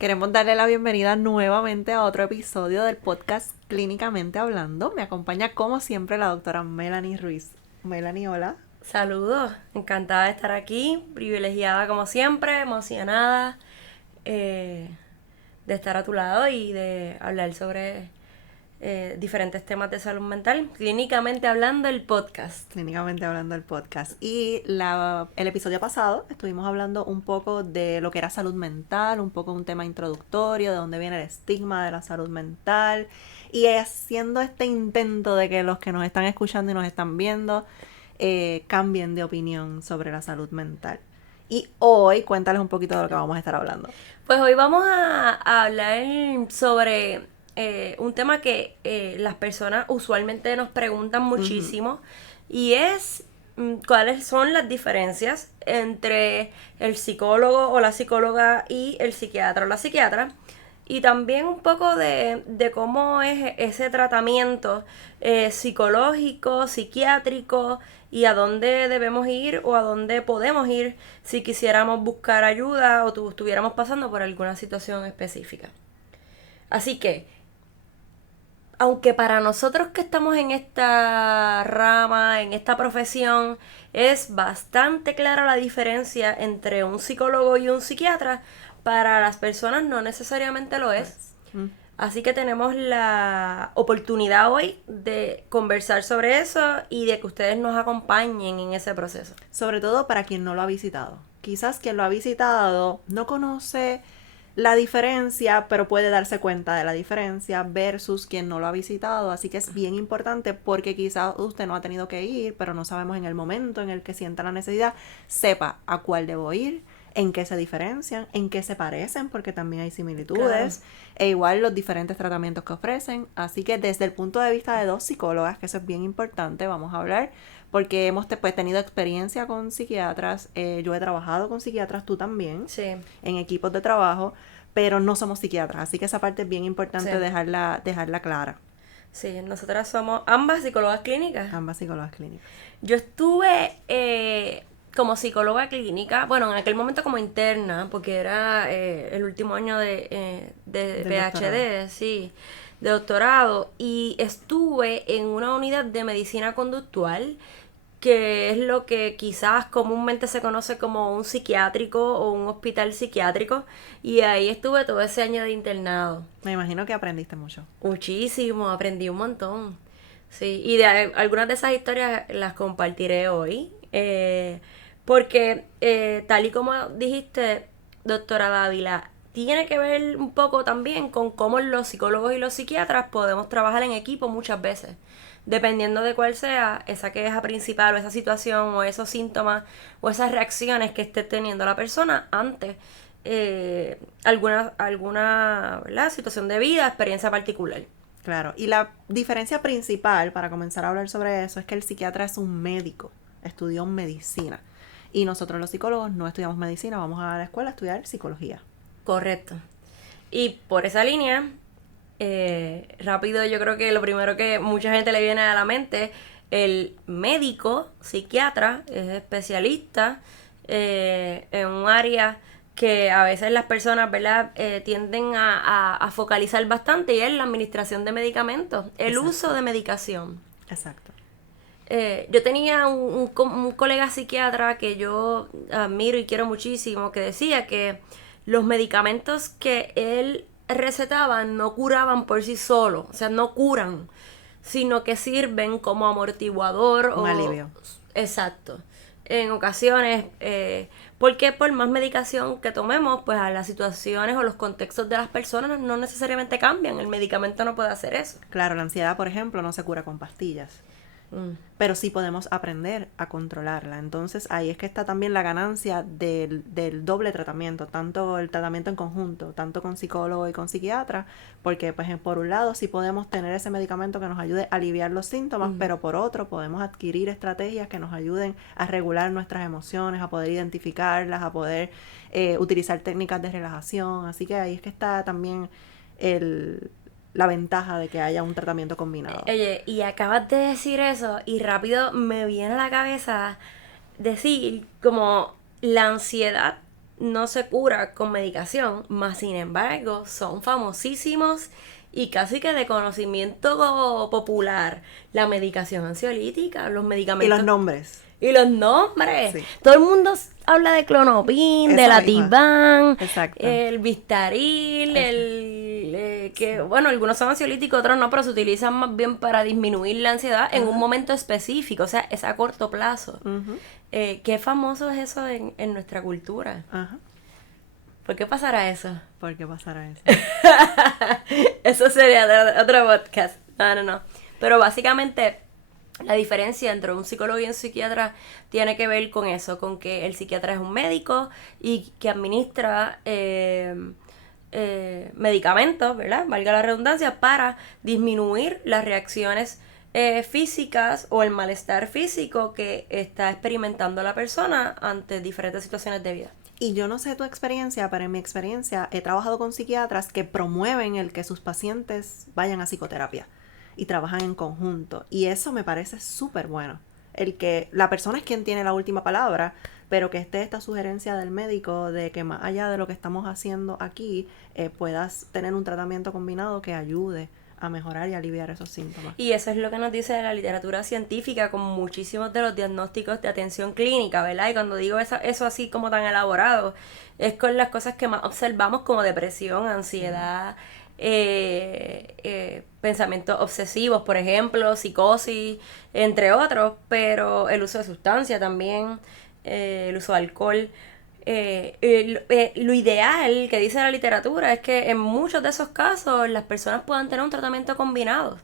Queremos darle la bienvenida nuevamente a otro episodio del podcast Clínicamente Hablando. Me acompaña como siempre la doctora Melanie Ruiz. Melanie, hola. Saludos, encantada de estar aquí, privilegiada como siempre, emocionada de estar a tu lado y de hablar sobre diferentes temas de salud mental. Clínicamente hablando, el podcast. Clínicamente Hablando el podcast. Y el episodio pasado estuvimos hablando un poco de lo que era salud mental, un poco un tema introductorio, de dónde viene el estigma de la salud mental. Y haciendo este intento de que los que nos están escuchando y nos están viendo cambien de opinión sobre la salud mental. Y hoy cuéntales un poquito de lo que vamos a estar hablando. Pues hoy vamos a hablar sobre un tema que las personas usualmente nos preguntan muchísimo y es cuáles son las diferencias entre el psicólogo o la psicóloga y el psiquiatra o la psiquiatra. Y también un poco de cómo es ese tratamiento psicológico, psiquiátrico y a dónde debemos ir o a dónde podemos ir si quisiéramos buscar ayuda o estuviéramos pasando por alguna situación específica. Así que, aunque para nosotros que estamos en esta rama, en esta profesión, es bastante clara la diferencia entre un psicólogo y un psiquiatra, para las personas no necesariamente lo es. Así que tenemos la oportunidad hoy de conversar sobre eso y de que ustedes nos acompañen en ese proceso. Sobre todo para quien no lo ha visitado. Quizás quien lo ha visitado no conoce la diferencia, pero puede darse cuenta de la diferencia versus quien no lo ha visitado. Así que es bien importante porque quizás usted no ha tenido que ir, pero no sabemos en el momento en el que sienta la necesidad, sepa a cuál debo ir, en qué se diferencian, en qué se parecen, porque también hay similitudes, claro. E igual los diferentes tratamientos que ofrecen. Así que desde el punto de vista de dos psicólogas, que eso es bien importante, vamos a hablar, porque hemos tenido experiencia con psiquiatras. Yo he trabajado con psiquiatras, tú también, Sí. en equipos de trabajo, pero no somos psiquiatras, así que esa parte es bien importante, sí, dejarla clara. Sí, nosotras somos ambas psicólogas clínicas. Ambas psicólogas clínicas. Yo estuve como psicóloga clínica, bueno, en aquel momento como interna, porque era el último año de PhD, doctorado. Sí, de doctorado, y estuve en una unidad de medicina conductual, que es lo que quizás comúnmente se conoce como un psiquiátrico o un hospital psiquiátrico, y ahí estuve todo ese año de internado. Me imagino que aprendiste mucho. Muchísimo, aprendí un montón. Sí, y de algunas de esas historias las compartiré hoy, porque tal y como dijiste, doctora Dávila, tiene que ver un poco también con cómo los psicólogos y los psiquiatras podemos trabajar en equipo muchas veces, dependiendo de cuál sea esa queja principal o esa situación o esos síntomas o esas reacciones que esté teniendo la persona ante alguna ¿verdad? Situación de vida, experiencia particular. Claro, y la diferencia principal, para comenzar a hablar sobre eso, es que el psiquiatra es un médico, estudió medicina. Y nosotros los psicólogos no estudiamos medicina, vamos a la escuela a estudiar psicología. Correcto. Y por esa línea, rápido, yo creo que lo primero que mucha gente le viene a la mente, el médico, psiquiatra, es especialista en un área que a veces las personas, ¿verdad?, tienden a focalizar bastante, y es la administración de medicamentos, el Exacto. Uso de medicación. Exacto. Yo tenía un colega psiquiatra que yo admiro y quiero muchísimo, que decía que los medicamentos que él recetaba no curaban por sí solos, o sea, no curan, sino que sirven como amortiguador un alivio. Exacto. En ocasiones, porque por más medicación que tomemos, pues a las situaciones o los contextos de las personas no necesariamente cambian. El medicamento no puede hacer eso. Claro, la ansiedad, por ejemplo, no se cura con pastillas. Pero sí podemos aprender a controlarla. Entonces ahí es que está también la ganancia del doble tratamiento, tanto el tratamiento en conjunto, tanto con psicólogo y con psiquiatra, porque pues por un lado sí podemos tener ese medicamento que nos ayude a aliviar los síntomas, pero por otro podemos adquirir estrategias que nos ayuden a regular nuestras emociones, a poder identificarlas, a poder utilizar técnicas de relajación. Así que ahí es que está también la ventaja de que haya un tratamiento combinado. Oye, y acabas de decir eso y rápido me viene a la cabeza decir como la ansiedad no se cura con medicación, más sin embargo son famosísimos y casi que de conocimiento popular. La medicación ansiolítica, los medicamentos. Y los nombres. Y los nombres. Sí. Todo el mundo habla de Clonopin, de Esa la misma. Tivan, Exacto. el Vistaril, que bueno, algunos son ansiolíticos, otros no, pero se utilizan más bien para disminuir la ansiedad en un momento específico, o sea, es a corto plazo. Ujú. Qué famoso es eso en nuestra cultura. Ajá. ¿Por qué pasará eso? ¿Por qué pasará eso? Eso sería de otro podcast. No. Pero básicamente la diferencia entre un psicólogo y un psiquiatra tiene que ver con eso, con que el psiquiatra es un médico y que administra medicamentos, ¿verdad? Valga la redundancia, para disminuir las reacciones físicas o el malestar físico que está experimentando la persona ante diferentes situaciones de vida. Y yo no sé tu experiencia, pero en mi experiencia he trabajado con psiquiatras que promueven el que sus pacientes vayan a psicoterapia y trabajan en conjunto. Y eso me parece súper bueno. El que la persona es quien tiene la última palabra, pero que esté esta sugerencia del médico de que más allá de lo que estamos haciendo aquí, puedas tener un tratamiento combinado que ayude a mejorar y aliviar esos síntomas. Y eso es lo que nos dice la literatura científica con muchísimos de los diagnósticos de atención clínica, ¿verdad? Y cuando digo eso así como tan elaborado, es con las cosas que más observamos como depresión, ansiedad, pensamientos obsesivos, por ejemplo, psicosis, entre otros, pero el uso de sustancia también, el uso de alcohol. Lo ideal que dice la literatura es que en muchos de esos casos las personas puedan tener un tratamiento combinado.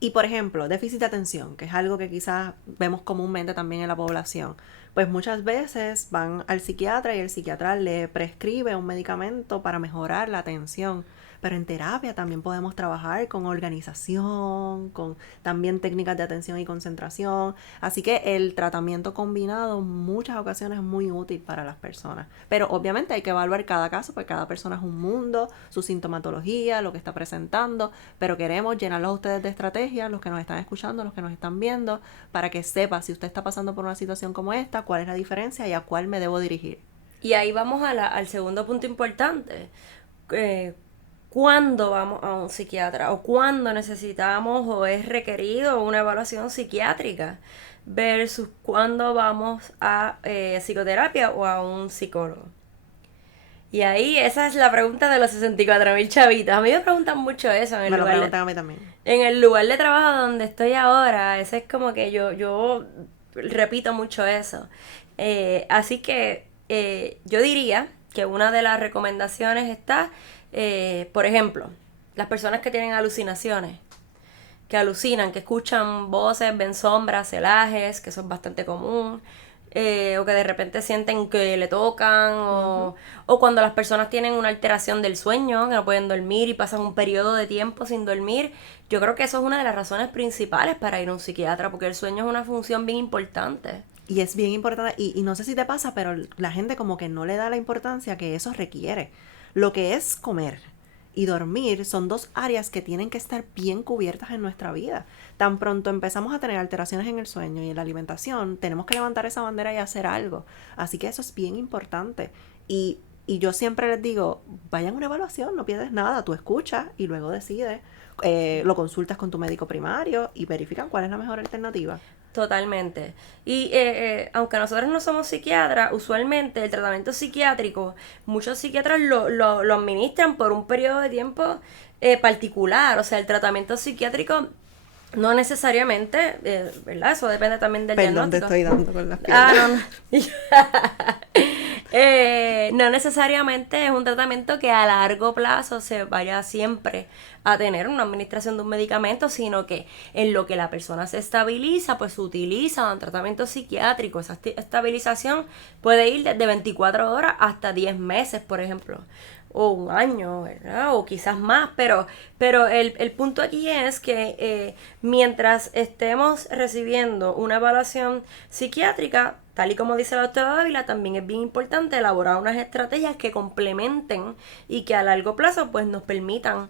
Y por ejemplo, déficit de atención, que es algo que quizás vemos comúnmente también en la población, pues muchas veces van al psiquiatra y el psiquiatra le prescribe un medicamento para mejorar la atención. Pero en terapia también podemos trabajar con organización, con también técnicas de atención y concentración. Así que el tratamiento combinado en muchas ocasiones es muy útil para las personas. Pero obviamente hay que evaluar cada caso, porque cada persona es un mundo, su sintomatología, lo que está presentando. Pero queremos llenarlos a ustedes de estrategias, los que nos están escuchando, los que nos están viendo, para que sepa si usted está pasando por una situación como esta, cuál es la diferencia y a cuál me debo dirigir. Y ahí vamos al segundo punto importante. ¿Cuándo vamos a un psiquiatra? ¿O cuándo necesitamos o es requerido una evaluación psiquiátrica? Versus cuándo vamos a psicoterapia o a un psicólogo. Y ahí esa es la pregunta de los 64,000 chavitos. A mí me preguntan mucho eso. Me lo preguntan a mí también. En el lugar de trabajo donde estoy ahora, ese es como que yo repito mucho eso. Así que yo diría que una de las recomendaciones está, por ejemplo, las personas que tienen alucinaciones, que alucinan, que escuchan voces, ven sombras, celajes, que eso es bastante común, o que de repente sienten que le tocan, o cuando las personas tienen una alteración del sueño, que no pueden dormir y pasan un periodo de tiempo sin dormir. Yo creo que eso es una de las razones principales para ir a un psiquiatra, porque el sueño es una función bien importante. Y es bien importante, y no sé si te pasa, pero la gente como que no le da la importancia que eso requiere. Lo que es comer y dormir son dos áreas que tienen que estar bien cubiertas en nuestra vida. Tan pronto empezamos a tener alteraciones en el sueño y en la alimentación, tenemos que levantar esa bandera y hacer algo. Así que eso es bien importante. Y yo siempre les digo, vayan a una evaluación, no pierdes nada, tú escuchas y luego decides. Lo consultas con tu médico primario y verifican cuál es la mejor alternativa. Totalmente. Y aunque nosotros no somos psiquiatras, usualmente el tratamiento psiquiátrico, muchos psiquiatras lo administran por un periodo de tiempo particular. O sea, el tratamiento psiquiátrico no necesariamente, ¿verdad? Eso depende también del Perdón, diagnóstico. te estoy dando con las piernas. No necesariamente es un tratamiento que a largo plazo se vaya siempre a tener una administración de un medicamento, sino que en lo que la persona se estabiliza, pues se utiliza un tratamiento psiquiátrico. Esa estabilización puede ir desde 24 horas hasta 10 meses, por ejemplo, o un año, ¿verdad? O quizás más, pero el punto aquí es que mientras estemos recibiendo una evaluación psiquiátrica, tal y como dice la doctora Dávila, también es bien importante elaborar unas estrategias que complementen y que a largo plazo pues nos permitan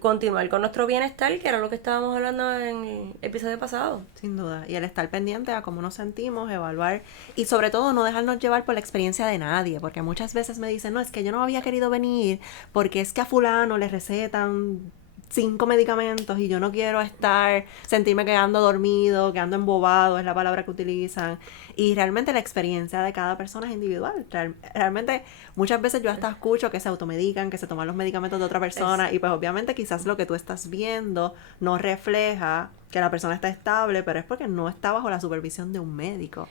continuar con nuestro bienestar, que era lo que estábamos hablando en el episodio pasado. Sin duda. Y el estar pendiente a cómo nos sentimos, evaluar y sobre todo no dejarnos llevar por la experiencia de nadie, porque muchas veces me dicen, no, es que yo no había querido venir porque es que a fulano le recetan 5 medicamentos y yo no quiero sentirme que ando dormido, que ando embobado, es la palabra que utilizan. Y realmente la experiencia de cada persona es individual. Realmente muchas veces yo hasta escucho que se automedican, que se toman los medicamentos de otra persona y pues obviamente quizás lo que tú estás viendo no refleja que la persona está estable, pero es porque no está bajo la supervisión de un médico.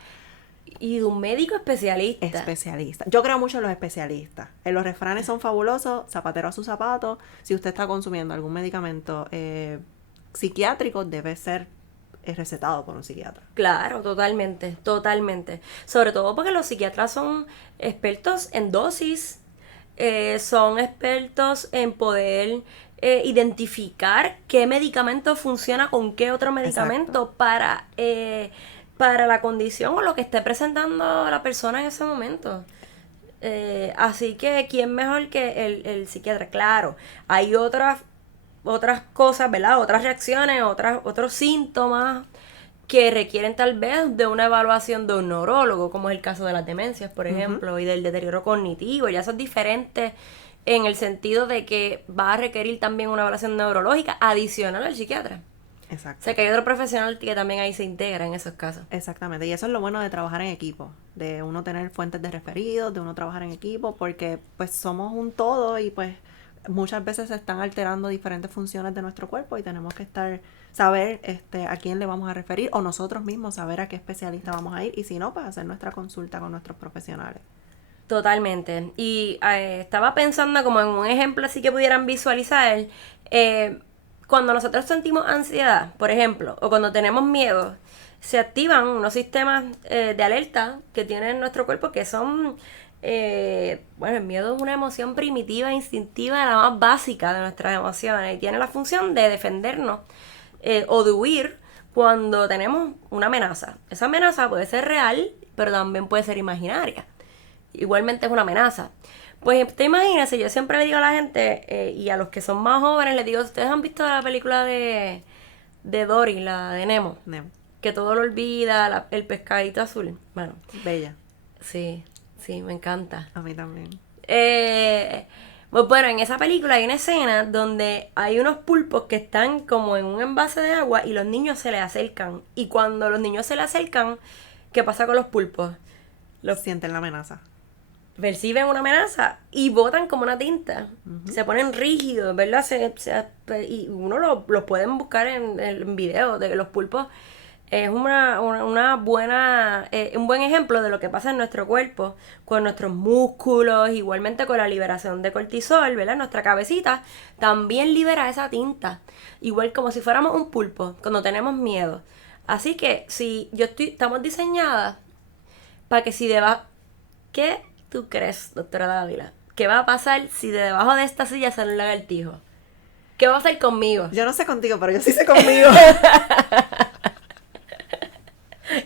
Y de un médico especialista. Especialista. Yo creo mucho en los especialistas. Los refranes son fabulosos, zapatero a su zapato. Si usted está consumiendo algún medicamento psiquiátrico, debe ser recetado por un psiquiatra. Claro, totalmente, totalmente. Sobre todo porque los psiquiatras son expertos en dosis, son expertos en poder identificar qué medicamento funciona con qué otro medicamento para la condición o lo que esté presentando la persona en ese momento. Así que, ¿quién mejor que el psiquiatra? Claro, hay otras cosas, ¿verdad? Otras reacciones, otros síntomas que requieren tal vez de una evaluación de un neurólogo, como es el caso de las demencias, por ejemplo, y del deterioro cognitivo. Ya eso es diferente en el sentido de que va a requerir también una evaluación neurológica adicional al psiquiatra. Exacto. O sea, que hay otro profesional que también ahí se integra en esos casos. Exactamente. Y eso es lo bueno de trabajar en equipo, de uno tener fuentes de referidos, de uno trabajar en equipo, porque pues somos un todo y pues muchas veces se están alterando diferentes funciones de nuestro cuerpo y tenemos que saber a quién le vamos a referir o nosotros mismos saber a qué especialista vamos a ir y si no, pues hacer nuestra consulta con nuestros profesionales. Totalmente. Y estaba pensando como en un ejemplo así que pudieran visualizar. Cuando nosotros sentimos ansiedad, por ejemplo, o cuando tenemos miedo, se activan unos sistemas de alerta que tiene nuestro cuerpo que son... bueno, el miedo es una emoción primitiva, instintiva, la más básica de nuestras emociones y tiene la función de defendernos o de huir cuando tenemos una amenaza. Esa amenaza puede ser real, pero también puede ser imaginaria. Igualmente es una amenaza. Pues te imaginas, yo siempre le digo a la gente y a los que son más jóvenes les digo, ¿ustedes han visto la película de Dory, la de Nemo? Que todo lo olvida, el pescadito azul. Bueno. Bella. Sí, me encanta. A mí también. Pues bueno, en esa película hay una escena donde hay unos pulpos que están como en un envase de agua y los niños se les acercan. Y cuando los niños se les acercan, ¿qué pasa con los pulpos? Sienten la amenaza. Perciben una amenaza y botan como una tinta. Uh-huh. Se ponen rígidos, ¿verdad? Y uno los pueden buscar en videos de que los pulpos es una buena un buen ejemplo de lo que pasa en nuestro cuerpo con nuestros músculos, igualmente con la liberación de cortisol, ¿verdad? Nuestra cabecita también libera esa tinta, igual como si fuéramos un pulpo cuando tenemos miedo. Así que si estamos diseñadas para que ¿qué tú crees, doctora Dávila? ¿Qué va a pasar si de debajo de esta silla sale un lagartijo? ¿Qué va a hacer conmigo? Yo no sé contigo, pero yo sí sé conmigo.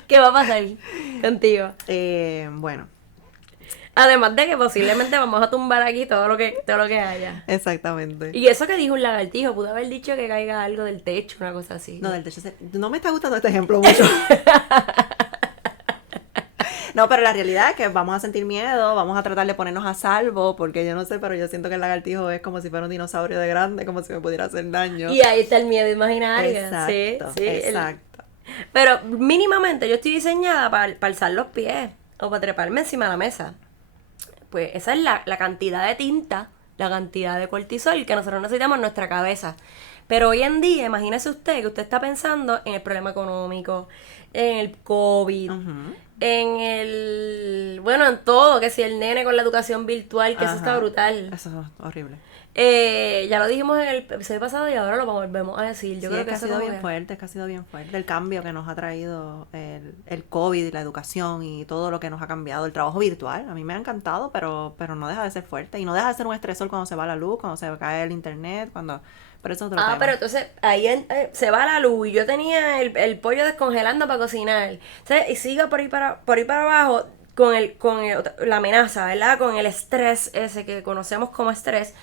¿Qué va a pasar contigo? Bueno. Además de que posiblemente vamos a tumbar aquí todo lo que haya. Exactamente. Y eso que dijo un lagartijo, pudo haber dicho que caiga algo del techo, una cosa así. No, del techo. No me está gustando este ejemplo mucho. No, pero la realidad es que vamos a sentir miedo, vamos a tratar de ponernos a salvo, porque yo no sé, pero yo siento que el lagartijo es como si fuera un dinosaurio de grande, como si me pudiera hacer daño. Y ahí está el miedo imaginario. Exacto, sí, exacto. Pero mínimamente yo estoy diseñada para alzar los pies o para treparme encima de la mesa. Pues esa es la cantidad de tinta, la cantidad de cortisol que nosotros necesitamos en nuestra cabeza. Pero hoy en día, imagínese usted que usted está pensando en el problema económico, en el COVID, uh-huh. En todo, que si el nene con la educación virtual, que eso está brutal. Eso es horrible. Ya lo dijimos en el episodio pasado y ahora lo volvemos a decir. Yo creo que ha sido bien fuerte, es que ha sido bien fuerte el cambio que nos ha traído el COVID y la educación y todo lo que nos ha cambiado, el trabajo virtual. A mí me ha encantado, pero no deja de ser fuerte y no deja de ser un estresor cuando se va la luz, cuando se cae el internet, cuando Pero es otro tema. Pero entonces ahí se va la luz y yo tenía el pollo descongelando para cocinar. ¿Sabes? Y sigo por ahí para abajo la amenaza, ¿verdad? Con el estrés ese que conocemos como estrés.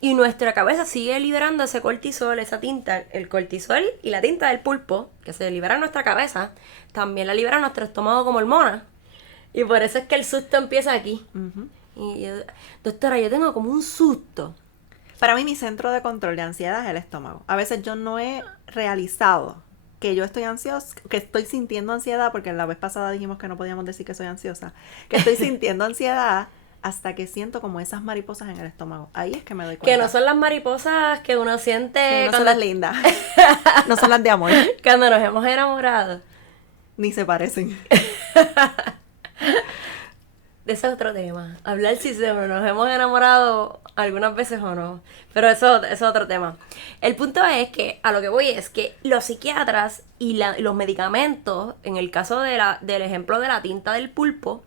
Y nuestra cabeza sigue liberando ese cortisol, esa tinta, el cortisol y la tinta del pulpo, que se libera en nuestra cabeza, también la libera nuestro estómago como hormona. Y por eso es que el susto empieza aquí. Ujú. Y doctora, yo tengo como un susto. Para mí, mi centro de control de ansiedad es el estómago. A veces yo no he realizado que yo estoy ansiosa, que estoy sintiendo ansiedad, porque la vez pasada dijimos que no podíamos decir que soy ansiosa, que estoy sintiendo ansiedad hasta que siento como esas mariposas en el estómago. Ahí es que me doy cuenta. Que no son las mariposas que uno siente No son las lindas. No son las de amor. cuando nos hemos enamorado. Ni se parecen. Ese es otro tema. Hablar si nos hemos enamorado algunas veces o no. Pero eso es otro tema. El punto es que, a lo que voy es que los psiquiatras y los medicamentos, en el caso del ejemplo de la tinta del pulpo,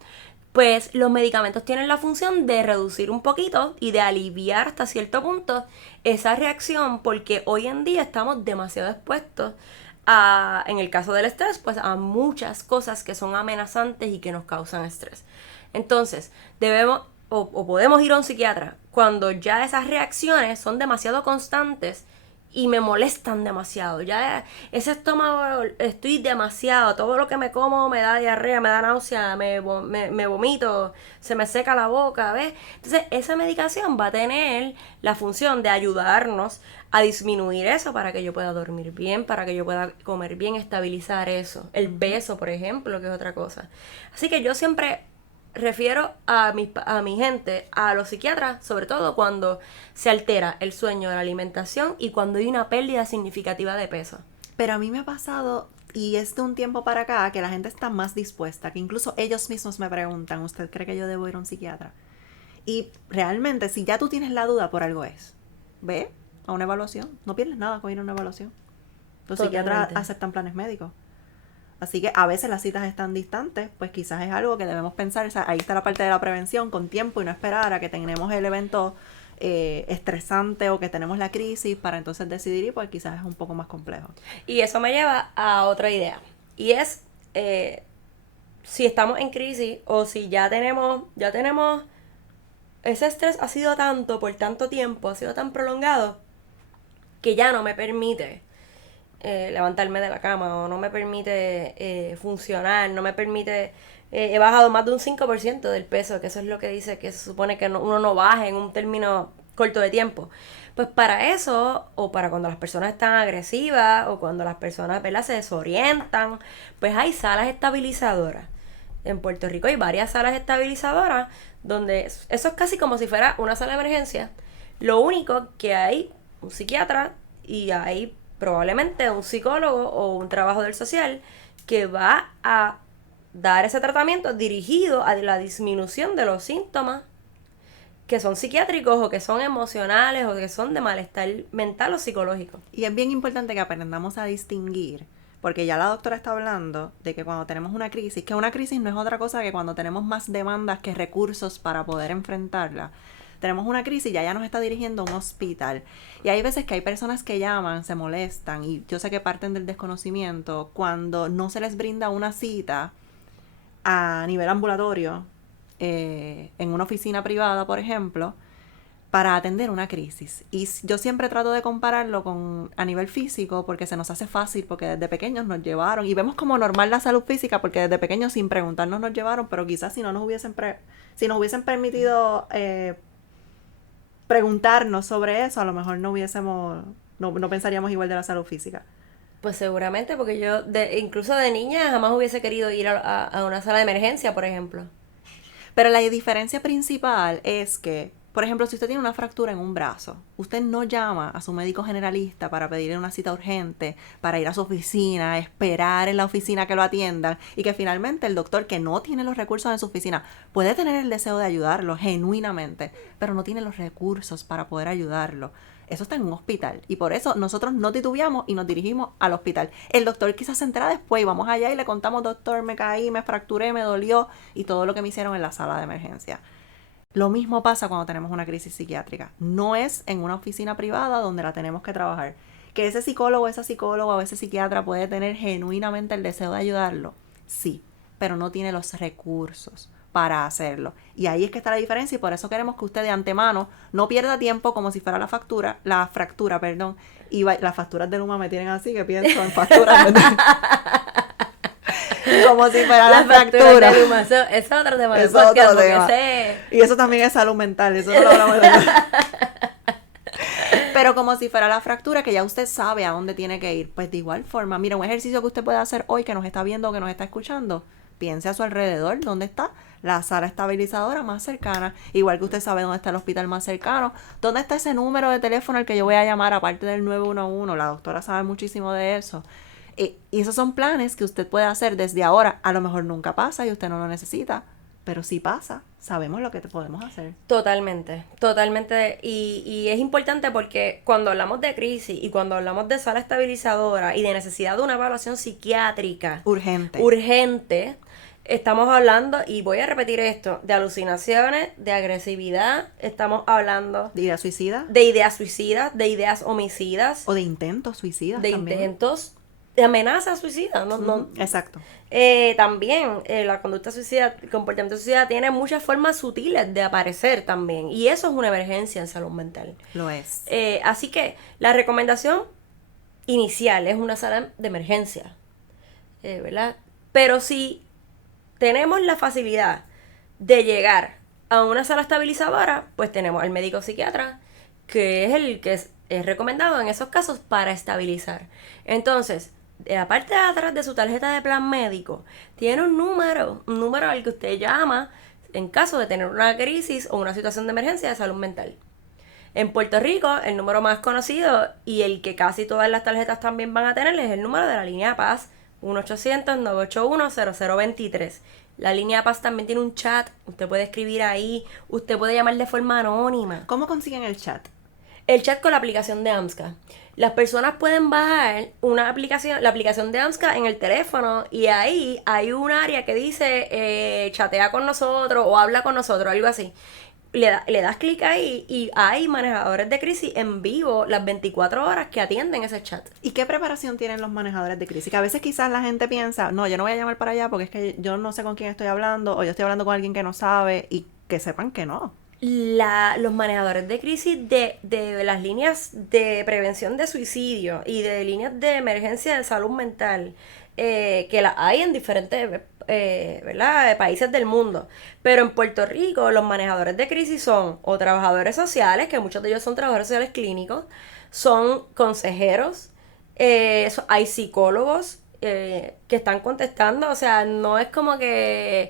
pues los medicamentos tienen la función de reducir un poquito y de aliviar hasta cierto punto esa reacción, porque hoy en día estamos demasiado expuestos en el caso del estrés, pues a muchas cosas que son amenazantes y que nos causan estrés. Entonces, debemos o podemos ir a un psiquiatra cuando ya esas reacciones son demasiado constantes y me molestan demasiado. Ya ese estómago, estoy demasiado. Todo lo que me como me da diarrea, me da náusea, me vomito, se me seca la boca, ¿ves? Entonces, esa medicación va a tener la función de ayudarnos a disminuir eso para que yo pueda dormir bien, para que yo pueda comer bien, estabilizar eso. El peso, por ejemplo, que es otra cosa. Así que yo siempre refiero a mi gente, a los psiquiatras, sobre todo cuando se altera el sueño, la alimentación y cuando hay una pérdida significativa de peso. Pero a mí me ha pasado, y es de un tiempo para acá, que la gente está más dispuesta, que incluso ellos mismos me preguntan, ¿usted cree que yo debo ir a un psiquiatra? Y realmente, si ya tú tienes la duda, por algo es. Ve a una evaluación. No pierdes nada con ir a una evaluación. Los psiquiatras aceptan planes médicos. Así que a veces las citas están distantes, pues quizás es algo que debemos pensar. O sea, ahí está la parte de la prevención, con tiempo y no esperar a que tengamos el evento estresante o que tenemos la crisis para entonces decidir, y pues quizás es un poco más complejo. Y eso me lleva a otra idea. Y es, si estamos en crisis o si ya tenemos, ese estrés ha sido tanto por tanto tiempo, ha sido tan prolongado, que ya no me permite levantarme de la cama o no me permite funcionar, no me permite... he bajado más de un 5% del peso, que eso es lo que dice que se supone que uno no baje en un término corto de tiempo. Pues para eso, o para cuando las personas están agresivas, o cuando las personas, ¿verdad?, se desorientan, pues hay salas estabilizadoras. En Puerto Rico hay varias salas estabilizadoras donde eso es casi como si fuera una sala de emergencia. Lo único que hay un psiquiatra y hay probablemente un psicólogo o un trabajador social que va a dar ese tratamiento dirigido a la disminución de los síntomas que son psiquiátricos o que son emocionales o que son de malestar mental o psicológico. Y es bien importante que aprendamos a distinguir, porque ya la doctora está hablando de que cuando tenemos una crisis, que una crisis no es otra cosa que cuando tenemos más demandas que recursos para poder enfrentarla. Tenemos una crisis y ya nos está dirigiendo a un hospital. Y hay veces que hay personas que llaman, se molestan, y yo sé que parten del desconocimiento, cuando no se les brinda una cita a nivel ambulatorio, en una oficina privada, por ejemplo, para atender una crisis. Y yo siempre trato de compararlo a nivel físico, porque se nos hace fácil, porque desde pequeños nos llevaron, y vemos como normal la salud física, porque desde pequeños sin preguntarnos nos llevaron, pero quizás si nos hubiesen permitido preguntarnos sobre eso, a lo mejor no pensaríamos igual de la salud física. Pues seguramente, porque yo incluso de niña jamás hubiese querido ir a una sala de emergencia, por ejemplo. Pero la diferencia principal es que, por ejemplo, si usted tiene una fractura en un brazo, usted no llama a su médico generalista para pedirle una cita urgente, para ir a su oficina, esperar en la oficina que lo atiendan, y que finalmente el doctor, que no tiene los recursos en su oficina, puede tener el deseo de ayudarlo genuinamente, pero no tiene los recursos para poder ayudarlo. Eso está en un hospital, y por eso nosotros no titubeamos y nos dirigimos al hospital. El doctor quizás se entera después y vamos allá y le contamos: doctor, me caí, me fracturé, me dolió, y todo lo que me hicieron en la sala de emergencia. Lo mismo pasa cuando tenemos una crisis psiquiátrica. No es en una oficina privada donde la tenemos que trabajar. Que ese psicólogo, esa psicóloga o ese psiquiatra puede tener genuinamente el deseo de ayudarlo. Sí, pero no tiene los recursos para hacerlo. Y ahí es que está la diferencia y por eso queremos que usted de antemano no pierda tiempo como si fuera la fractura, perdón. Y las facturas de Luma me tienen así que pienso en facturas. Como si fuera la fractura. De Luma. Eso es otro tema. Es otro tema. Y eso también es salud mental, eso no lo hablamos de Pero como si fuera la fractura, que ya usted sabe a dónde tiene que ir. Pues de igual forma, mira, un ejercicio que usted puede hacer hoy, que nos está viendo o que nos está escuchando, piense a su alrededor, ¿dónde está la sala estabilizadora más cercana? Igual que usted sabe dónde está el hospital más cercano, dónde está ese número de teléfono al que yo voy a llamar, aparte del 911, la doctora sabe muchísimo de eso. Y esos son planes que usted puede hacer desde ahora. A lo mejor nunca pasa y usted no lo necesita, pero si pasa, sabemos lo que podemos hacer. Totalmente, totalmente. Y es importante porque cuando hablamos de crisis y cuando hablamos de sala estabilizadora y de necesidad de una evaluación psiquiátrica urgente, estamos hablando, y voy a repetir esto, de alucinaciones, de agresividad, estamos hablando ¿De ideas suicidas? De ideas suicidas, de ideas homicidas. O de intentos suicidas de también. Intentos de amenazas suicidas, no. Exacto. También la conducta suicida, el comportamiento suicida tiene muchas formas sutiles de aparecer también, y eso es una emergencia en salud mental. Lo es. Así que la recomendación inicial es una sala de emergencia, ¿verdad? Pero si tenemos la facilidad de llegar a una sala estabilizadora, pues tenemos al médico psiquiatra, que es el que es recomendado en esos casos para estabilizar. Entonces, de la parte de atrás de su tarjeta de plan médico, tiene un número al que usted llama en caso de tener una crisis o una situación de emergencia de salud mental. En Puerto Rico, el número más conocido y el que casi todas las tarjetas también van a tener es el número de la línea Paz, 1-800-981-0023. La línea Paz también tiene un chat, usted puede escribir ahí, usted puede llamar de forma anónima. ¿Cómo consiguen el chat? El chat con la aplicación de AMSCA. Las personas pueden bajar la aplicación de AMSCA en el teléfono, y ahí hay un área que dice chatea con nosotros o habla con nosotros, algo así. Le das clic ahí y hay manejadores de crisis en vivo las 24 horas que atienden ese chat. ¿Y qué preparación tienen los manejadores de crisis? Que a veces quizás la gente piensa, no, yo no voy a llamar para allá porque es que yo no sé con quién estoy hablando, o yo estoy hablando con alguien que no sabe, y que sepan que no. Los manejadores de crisis de las líneas de prevención de suicidio y de líneas de emergencia de salud mental, que las hay en diferentes ¿verdad? Países del mundo, pero en Puerto Rico los manejadores de crisis son o trabajadores sociales, que muchos de ellos son trabajadores sociales clínicos, son consejeros, hay psicólogos que están contestando, o sea, no es como que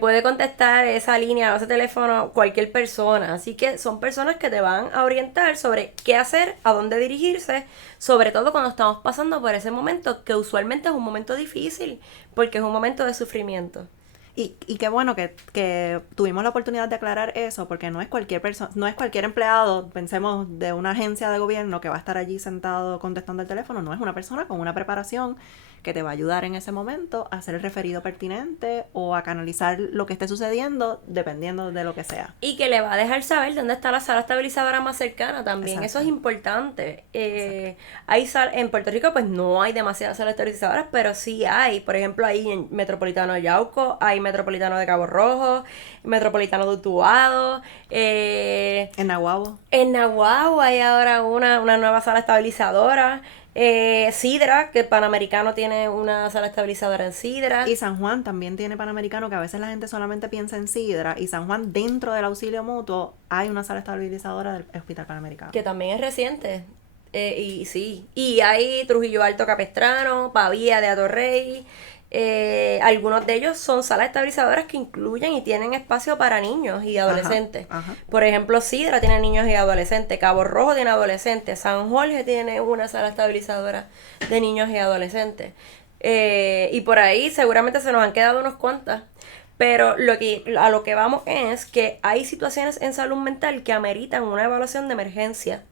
puede contestar esa línea o ese teléfono cualquier persona, así que son personas que te van a orientar sobre qué hacer, a dónde dirigirse, sobre todo cuando estamos pasando por ese momento, que usualmente es un momento difícil, porque es un momento de sufrimiento. Y qué bueno que tuvimos la oportunidad de aclarar eso, porque no es cualquier persona, no es cualquier empleado, pensemos, de una agencia de gobierno que va a estar allí sentado contestando el teléfono. No, es una persona con una preparación que te va a ayudar en ese momento a hacer el referido pertinente o a canalizar lo que esté sucediendo dependiendo de lo que sea. Y que le va a dejar saber dónde está la sala estabilizadora más cercana también. Exacto. Eso es importante. En Puerto Rico pues no hay demasiadas salas estabilizadoras, pero sí hay. Por ejemplo, hay en Metropolitano de Yauco, hay Metropolitano de Cabo Rojo, Metropolitano de Utuado. En Nahuabo. En Nahuabo hay ahora una nueva sala estabilizadora. Sidra, que Panamericano tiene una sala estabilizadora en Sidra. Y San Juan también tiene Panamericano, que a veces la gente solamente piensa en Sidra. Y San Juan, dentro del auxilio mutuo, hay una sala estabilizadora del Hospital Panamericano. Que también es reciente. Y sí. Y hay Trujillo Alto Capestrano, Pavía de Atorrey. Algunos de ellos son salas estabilizadoras que incluyen y tienen espacio para niños y adolescentes. Ajá. Por ejemplo, Sidra tiene niños y adolescentes, Cabo Rojo tiene adolescentes, San Jorge tiene una sala estabilizadora de niños y adolescentes. Y por ahí seguramente se nos han quedado unos cuantas. Pero a lo que vamos es que hay situaciones en salud mental que ameritan una evaluación de emergencia.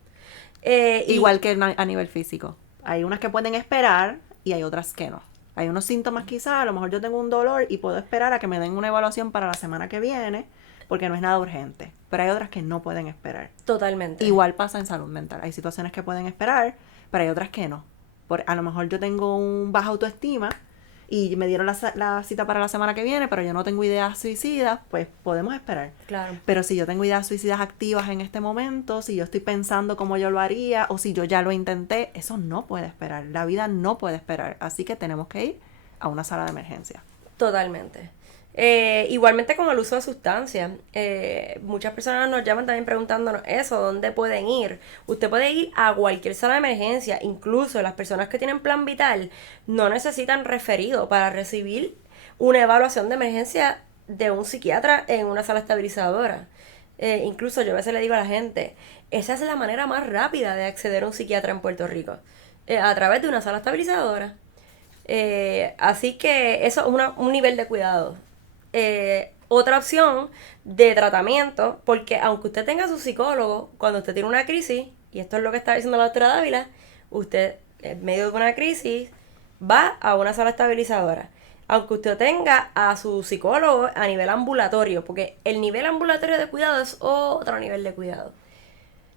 Igual que a nivel físico. Hay unas que pueden esperar y hay otras que no. Hay unos síntomas quizás, a lo mejor yo tengo un dolor y puedo esperar a que me den una evaluación para la semana que viene, porque no es nada urgente, pero hay otras que no pueden esperar. Totalmente. Igual pasa en salud mental. Hay situaciones que pueden esperar, pero hay otras que no. A lo mejor yo tengo un baja autoestima y me dieron la cita para la semana que viene, pero yo no tengo ideas suicidas, pues podemos esperar. Claro. Pero si yo tengo ideas suicidas activas en este momento, si yo estoy pensando cómo yo lo haría o si yo ya lo intenté, eso no puede esperar. La vida no puede esperar. Así que tenemos que ir a una sala de emergencia. Totalmente. Igualmente con el uso de sustancias. Muchas personas nos llaman también preguntándonos eso, ¿dónde pueden ir? Usted puede ir a cualquier sala de emergencia, incluso las personas que tienen plan vital no necesitan referido para recibir una evaluación de emergencia de un psiquiatra en una sala estabilizadora. Incluso yo a veces le digo a la gente, esa es la manera más rápida de acceder a un psiquiatra en Puerto Rico, a través de una sala estabilizadora. Así que eso es un nivel de cuidado. Otra opción de tratamiento, porque aunque usted tenga su psicólogo, cuando usted tiene una crisis, y esto es lo que está diciendo la doctora Dávila, usted en medio de una crisis va a una sala estabilizadora. Aunque usted tenga a su psicólogo a nivel ambulatorio, porque el nivel ambulatorio de cuidado es otro nivel de cuidado,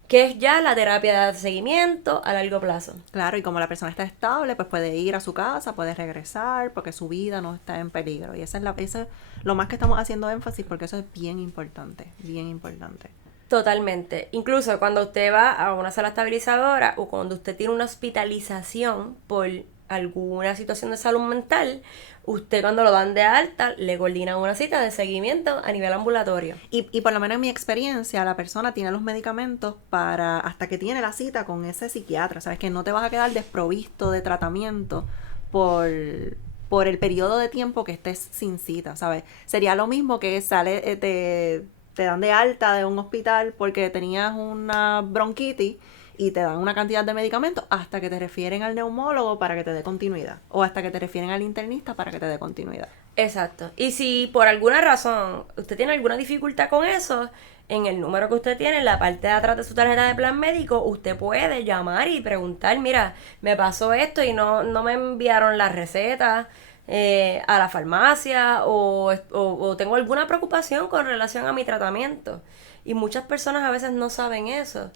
que es ya la terapia de seguimiento a largo plazo. Claro, y como la persona está estable, pues puede ir a su casa, puede regresar, porque su vida no está en peligro. Y eso es lo más que estamos haciendo énfasis, porque eso es bien importante, bien importante. Totalmente. Incluso cuando usted va a una sala estabilizadora o cuando usted tiene una hospitalización por alguna situación de salud mental, usted cuando lo dan de alta le coordinan una cita de seguimiento a nivel ambulatorio. Y por lo menos en mi experiencia, la persona tiene los medicamentos para hasta que tiene la cita con ese psiquiatra. Sabes que no te vas a quedar desprovisto de tratamiento por el periodo de tiempo que estés sin cita, ¿sabes? Sería lo mismo que te dan de alta de un hospital porque tenías una bronquitis y te dan una cantidad de medicamentos hasta que te refieren al neumólogo para que te dé continuidad, o hasta que te refieren al internista para que te dé continuidad. Exacto. Y si por alguna razón usted tiene alguna dificultad con eso, en el número que usted tiene, en la parte de atrás de su tarjeta de plan médico, usted puede llamar y preguntar, mira, me pasó esto y no me enviaron la receta a la farmacia o tengo alguna preocupación con relación a mi tratamiento. Y muchas personas a veces no saben eso.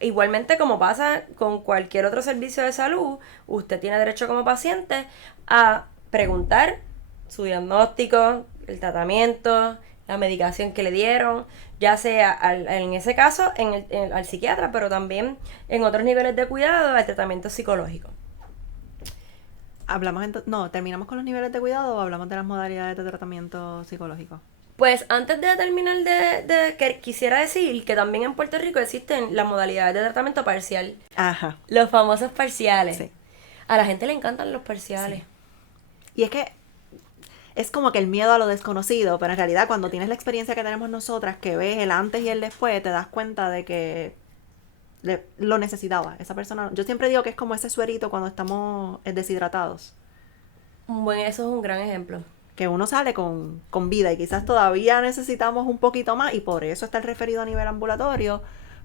Igualmente como pasa con cualquier otro servicio de salud, usted tiene derecho como paciente a preguntar su diagnóstico, el tratamiento, la medicación que le dieron, ya sea en ese caso al psiquiatra, pero también en otros niveles de cuidado al tratamiento psicológico. ¿Terminamos con los niveles de cuidado o hablamos de las modalidades de tratamiento psicológico? Pues antes de terminar que quisiera decir que también en Puerto Rico existen las modalidades de tratamiento parcial. Ajá. Los famosos parciales. Sí. A la gente le encantan los parciales. Sí. Y es que es como que el miedo a lo desconocido, pero en realidad cuando tienes la experiencia que tenemos nosotras, que ves el antes y el después, te das cuenta de que lo necesitaba esa persona. Yo siempre digo que es como ese suerito cuando estamos deshidratados. Bueno, eso es un gran ejemplo. Que uno sale con vida y quizás todavía necesitamos un poquito más y por eso está el referido a nivel ambulatorio,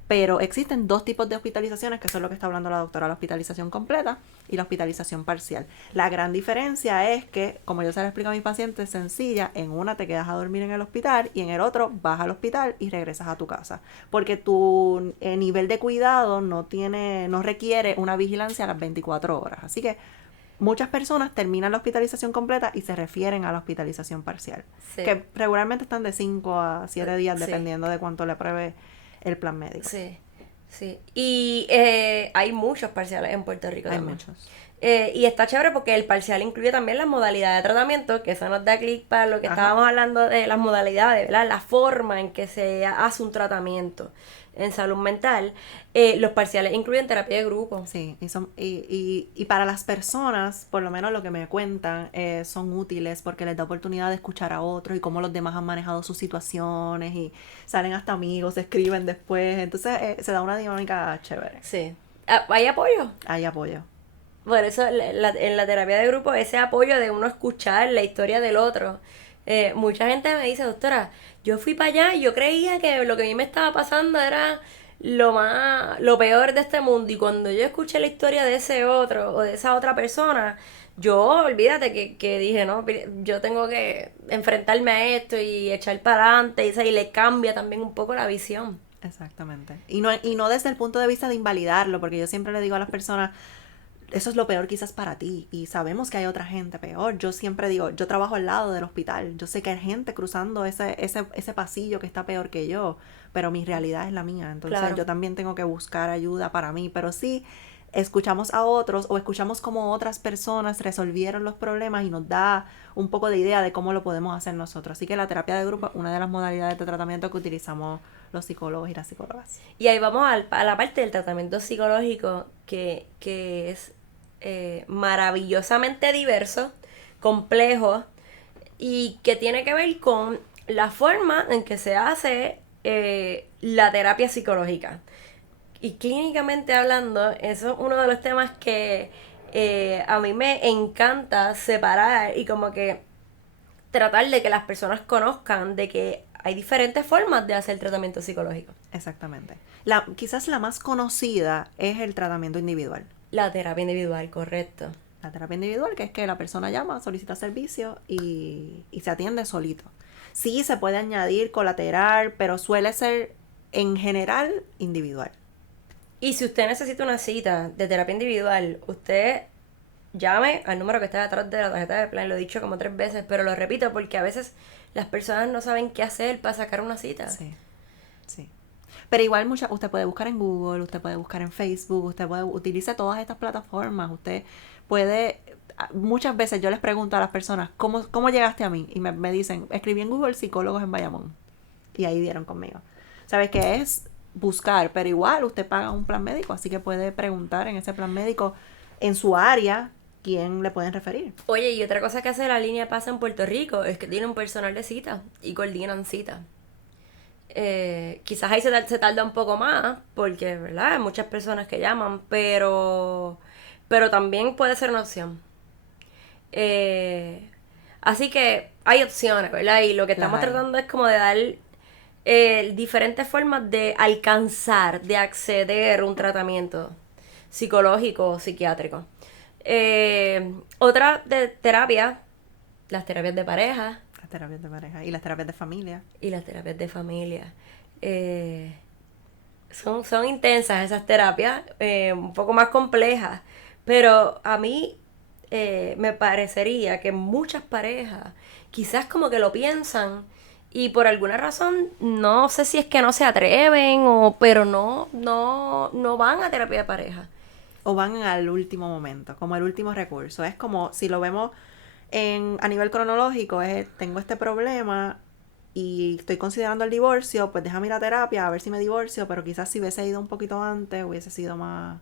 pero existen dos tipos de hospitalizaciones, que eso es lo que está hablando la doctora, la hospitalización completa y la hospitalización parcial. La gran diferencia es que, como yo se lo explico a mis pacientes, sencilla, en una te quedas a dormir en el hospital y en el otro vas al hospital y regresas a tu casa, porque tu nivel de cuidado no requiere una vigilancia a las 24 horas, así que muchas personas terminan la hospitalización completa y se refieren a la hospitalización parcial, sí, que regularmente están de 5 a 7 días, dependiendo de cuánto le apruebe el plan médico. Sí, sí. Y hay muchos parciales en Puerto Rico. Hay también. Muchos. Y está chévere porque el parcial incluye también las modalidades de tratamiento, que eso nos da clic para lo que estábamos hablando de las modalidades, ¿verdad? La forma en que se hace un tratamiento en salud mental. Los parciales incluyen terapia de grupo. Sí, y para las personas, por lo menos lo que me cuentan, son útiles porque les da oportunidad de escuchar a otros y cómo los demás han manejado sus situaciones y salen hasta amigos, se escriben después, entonces se da una dinámica chévere. Sí. ¿Hay apoyo? Hay apoyo. Por eso en la terapia de grupo, ese apoyo de uno escuchar la historia del otro. Mucha gente me dice, doctora, yo fui para allá y yo creía que lo que a mí me estaba pasando era lo peor de este mundo, y cuando yo escuché la historia de ese otro o de esa otra persona, yo, olvídate que dije, no, yo tengo que enfrentarme a esto y echar para adelante, y le cambia también un poco la visión. Exactamente. Y no desde el punto de vista de invalidarlo, porque yo siempre le digo a las personas, eso es lo peor quizás para ti, y sabemos que hay otra gente peor. Yo siempre digo, yo trabajo al lado del hospital, yo sé que hay gente cruzando ese pasillo que está peor que yo, pero mi realidad es la mía, entonces Claro. yo también tengo que buscar ayuda para mí, pero sí escuchamos a otros o escuchamos cómo otras personas resolvieron los problemas y nos da un poco de idea de cómo lo podemos hacer nosotros. Así que la terapia de grupo es una de las modalidades de tratamiento que utilizamos los psicólogos y las psicólogas. Y ahí vamos a la parte del tratamiento psicológico que es maravillosamente diverso, complejo y que tiene que ver con la forma en que se hace la terapia psicológica. Y clínicamente hablando, eso es uno de los temas que a mí me encanta separar y como que tratar de que las personas conozcan de que hay diferentes formas de hacer tratamiento psicológico. Exactamente. Quizás la más conocida es el tratamiento individual. La terapia individual, correcto. La terapia individual, que es que la persona llama, solicita servicio y se atiende solito. Sí, se puede añadir colateral, pero suele ser en general individual. Y si usted necesita una cita de terapia individual, usted llame al número que está detrás de la tarjeta de plan. Lo he dicho como 3 veces, pero lo repito porque a veces las personas no saben qué hacer para sacar una cita. Sí, sí. Pero igual usted puede buscar en Google, usted puede buscar en Facebook, usted puede utilizar todas estas plataformas, usted puede, muchas veces yo les pregunto a las personas, ¿cómo llegaste a mí? Y me dicen, escribí en Google psicólogos en Bayamón. Y ahí dieron conmigo. ¿Sabes qué es? Buscar, pero igual usted paga un plan médico, así que puede preguntar en ese plan médico, en su área, quién le pueden referir. Oye, y otra cosa que hace la línea Pasa en Puerto Rico es que tiene un personal de cita y coordinan citas. Quizás ahí se tarda un poco más porque, ¿verdad? Hay muchas personas que llaman, pero también puede ser una opción. Así que hay opciones, ¿verdad? Y lo que estamos tratando es como de dar diferentes formas de alcanzar, de acceder a un tratamiento psicológico o psiquiátrico. Otra de terapia, las terapias de pareja. Las terapias de pareja y las terapias de familia. Y las terapias de familia. Son intensas esas terapias, un poco más complejas, pero a mí me parecería que muchas parejas quizás como que lo piensan y por alguna razón, no sé si es que no se atreven pero no van a terapia de pareja. O van al último momento, como el último recurso. Es como, si lo vemos a nivel cronológico, tengo este problema y estoy considerando el divorcio, pues déjame ir a terapia a ver si me divorcio, pero quizás si hubiese ido un poquito antes hubiese sido más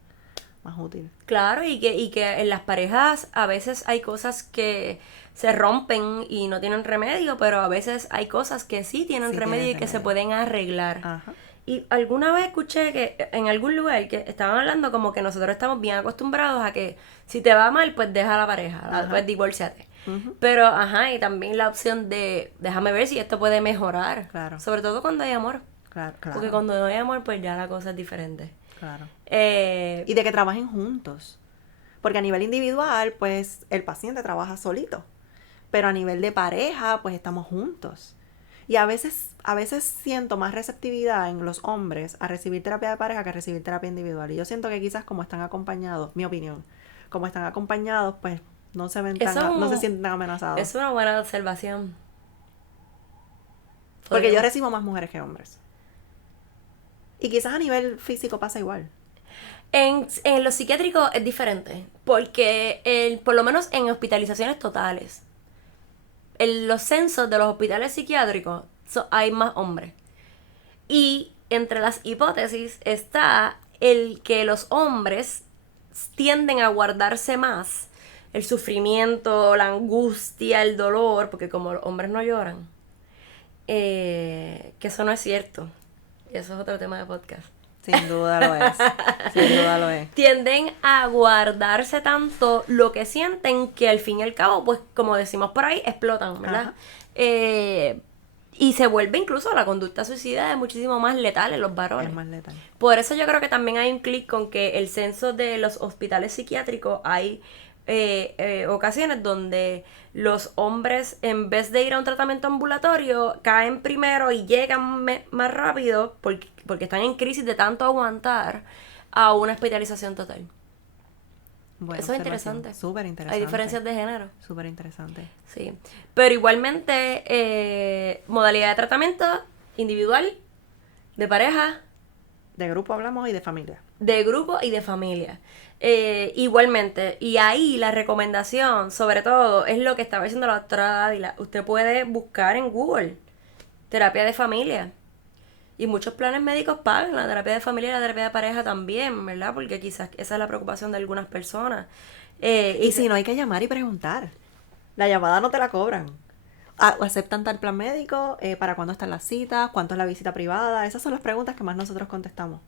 útil. Claro, y que en las parejas a veces hay cosas que se rompen y no tienen remedio, pero a veces hay cosas que sí tienen remedio y que se pueden arreglar. Ajá. Y alguna vez escuché que en algún lugar que estaban hablando como que nosotros estamos bien acostumbrados a que si te va mal, pues deja a la pareja, pues divórciate. Uh-huh. Pero, y también la opción de déjame ver si esto puede mejorar. Claro. Sobre todo cuando hay amor. Claro. Porque cuando no hay amor, pues ya la cosa es diferente. Claro. Y de que trabajen juntos. Porque a nivel individual, pues el paciente trabaja solito. Pero a nivel de pareja, pues estamos juntos. Y a veces siento más receptividad en los hombres a recibir terapia de pareja que a recibir terapia individual. Y yo siento que quizás como están acompañados, mi opinión, como están acompañados, pues no se ven no se sienten tan amenazados. Es una buena observación. Porque yo recibo más mujeres que hombres. Y quizás a nivel físico pasa igual. En lo psiquiátrico es diferente. Porque por lo menos en hospitalizaciones totales, en los censos de los hospitales psiquiátricos hay más hombres. Y entre las hipótesis está el que los hombres tienden a guardarse más el sufrimiento, la angustia, el dolor, porque como los hombres no lloran, que eso no es cierto. Y eso es otro tema de podcast. Sin duda lo es. Sin duda lo es. Tienden a guardarse tanto lo que sienten que al fin y al cabo, pues como decimos por ahí, explotan, ¿verdad? Y se vuelve incluso la conducta suicida es muchísimo más letal en los varones. Es más letal. Por eso yo creo que también hay un clic con que el censo de los hospitales psiquiátricos hay ocasiones donde los hombres, en vez de ir a un tratamiento ambulatorio, caen primero y llegan más rápido porque están en crisis de tanto aguantar a una hospitalización total. Buena Eso es observación. interesante. Súper interesante. Hay diferencias de género. Súper interesante. Sí. Pero igualmente, modalidad de tratamiento individual, de pareja, De grupo hablamos y de familia. de grupo y de familia. Igualmente, y ahí la recomendación, sobre todo, es lo que estaba diciendo la doctora Dávila. Usted puede buscar en Google terapia de familia. Y muchos planes médicos pagan la terapia de familia y la terapia de pareja también, ¿verdad? Porque quizás esa es la preocupación de algunas personas. Y si no, hay que llamar y preguntar. La llamada no te la cobran. ¿Aceptan tal plan médico? ¿Para cuándo están las citas? ¿Cuánto es la visita privada? Esas son las preguntas que más nosotros contestamos.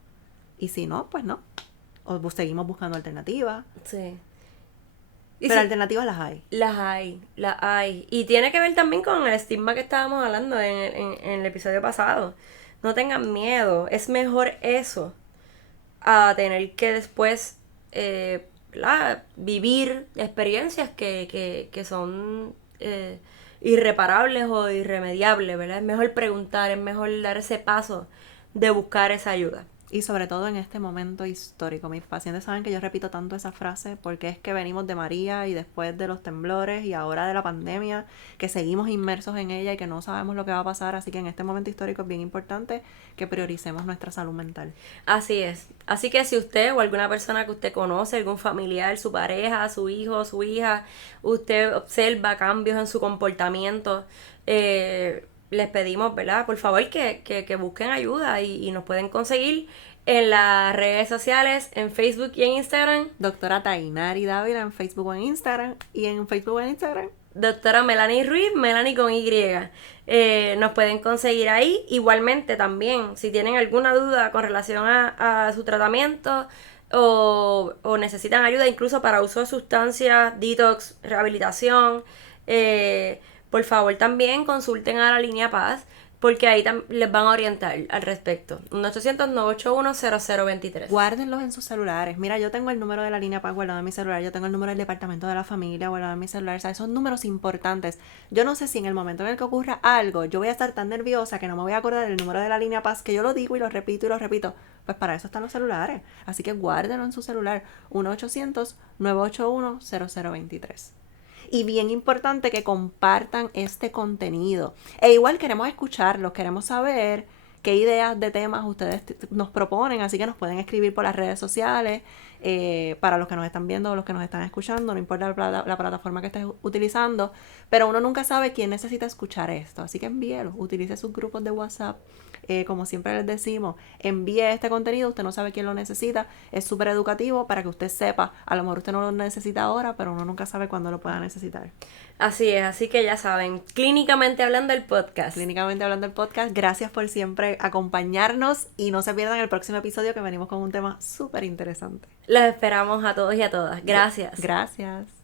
Y si no, pues no. O seguimos buscando alternativas. Sí. Pero si- alternativas las hay. Las hay. Y tiene que ver también con el estigma que estábamos hablando en el episodio pasado. No tengan miedo, es mejor eso a tener que después ¿verdad? Vivir experiencias que son irreparables o irremediables, ¿verdad? Es mejor preguntar, es mejor dar ese paso de buscar esa ayuda. Y sobre todo en este momento histórico. Mis pacientes saben que yo repito tanto esa frase porque es que venimos de María y después de los temblores y ahora de la pandemia, que seguimos inmersos en ella y que no sabemos lo que va a pasar. Así que en este momento histórico es bien importante que prioricemos nuestra salud mental. Así es. Así que si usted o alguna persona que usted conoce, algún familiar, su pareja, su hijo, su hija, usted observa cambios en su comportamiento, les pedimos, ¿verdad? Por favor que busquen ayuda y nos pueden conseguir en las redes sociales, en Facebook y en Instagram. Doctora Tainari Dávila en Facebook o en Instagram. Y en Facebook o en Instagram. Doctora Melanie Ruiz, Melanie con Y. Nos pueden conseguir ahí. Igualmente también, si tienen alguna duda con relación a su tratamiento o necesitan ayuda incluso para uso de sustancias, detox, rehabilitación, por favor también consulten a la línea Paz porque ahí les van a orientar al respecto. 1-800-981-0023. Guárdenlos en sus celulares. Mira, yo tengo el número de la línea PAC guardado en mi celular. Yo tengo el número del departamento de la familia guardado en mi celular. O sea, son números importantes. Yo no sé si en el momento en el que ocurra algo, yo voy a estar tan nerviosa que no me voy a acordar del número de la línea Paz, que yo lo digo y lo repito y lo repito. Pues para eso están los celulares. Así que guárdenlo en su celular. 1-800-981-0023. Y bien importante que compartan este contenido. E igual queremos escucharlos, queremos saber qué ideas de temas ustedes nos proponen, así que nos pueden escribir por las redes sociales, para los que nos están viendo o los que nos están escuchando, no importa la plataforma que estés utilizando, pero uno nunca sabe quién necesita escuchar esto, así que envíelo, utilice sus grupos de WhatsApp, como siempre les decimos, envíe este contenido, usted no sabe quién lo necesita, es súper educativo para que usted sepa, a lo mejor usted no lo necesita ahora, pero uno nunca sabe cuándo lo pueda necesitar. Así es, así que ya saben, Clínicamente Hablando el podcast. Clínicamente Hablando el podcast, gracias por siempre acompañarnos y no se pierdan el próximo episodio que venimos con un tema súper interesante. Los esperamos a todos y a todas. Gracias. Gracias.